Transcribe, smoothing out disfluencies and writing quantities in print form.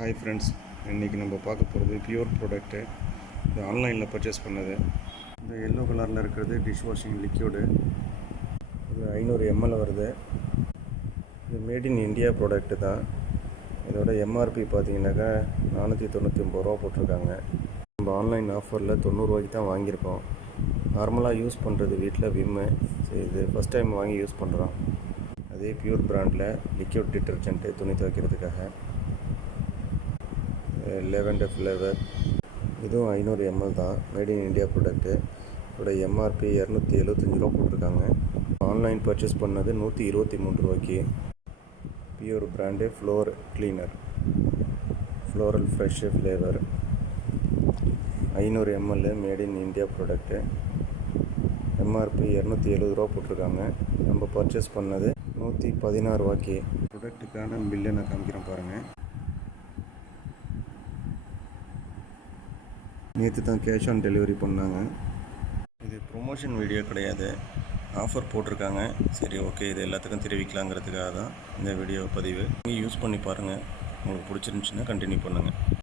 Hi friends, இன்றைக்கி நம்ம பார்க்க போகிறது பியூர் ப்ராடக்ட்டு. இது ஆன்லைனில் பர்ச்சேஸ் பண்ணது. இந்த எல்லோ கலரில் இருக்கிறது டிஷ் வாஷிங் லிக்யூடு. இது 500 ml வருது. இது மேட் இன் இந்தியா ப்ராடக்ட்டு தான். இதோட எம்ஆர்பி பார்த்தீங்கன்னாக்கா 499 ரூபா போட்டிருக்காங்க. நம்ம ஆன்லைன் ஆஃபரில் 90 ரூபாய்க்கு தான் வாங்கியிருக்கோம். நார்மலாக யூஸ் பண்ணுறது வீட்டில் விம்மு. சரி, இது ஃபஸ்ட் டைம் வாங்கி யூஸ் பண்ணுறோம். அதே பியூர் பிராண்டில் லிக்யூட் டிட்டர்ஜென்ட்டு துணி துவைக்கிறதுக்காக. Lavender flavour. இதுவும் 500 ml தான். Made in India product. இதோட எம்ஆர்பி 275 ரூபா போட்டிருக்காங்க. ஆன்லைன் பர்ச்சேஸ் பண்ணது 123 ரூபாய்க்கு. Pure brand floor cleaner, floral fresh flavour. 500 ml made in India product. MRP 270 ரூபா போட்டிருக்காங்க. நம்ம பர்ச்சேஸ் பண்ணது 116 ரூபாய்க்கு. ப்ராடக்ட்டுக்கான பில்லை நான் காமிக்கிறேன் பாருங்கள். நேற்று தான் கேஷ் ஆன் டெலிவரி பண்ணாங்க. இது ப்ரொமோஷன் வீடியோ கிடையாது, ஆஃபர் போட்டிருக்காங்க. சரி, ஓகே, இது எல்லாத்துக்கும் தெரிவிக்கலாங்கிறதுக்காக தான் இந்த வீடியோ பதிவு. நீங்கள் யூஸ் பண்ணி பாருங்கள். உங்களுக்கு பிடிச்சிருந்துச்சின்னா கண்டினியூ பண்ணுங்கள்.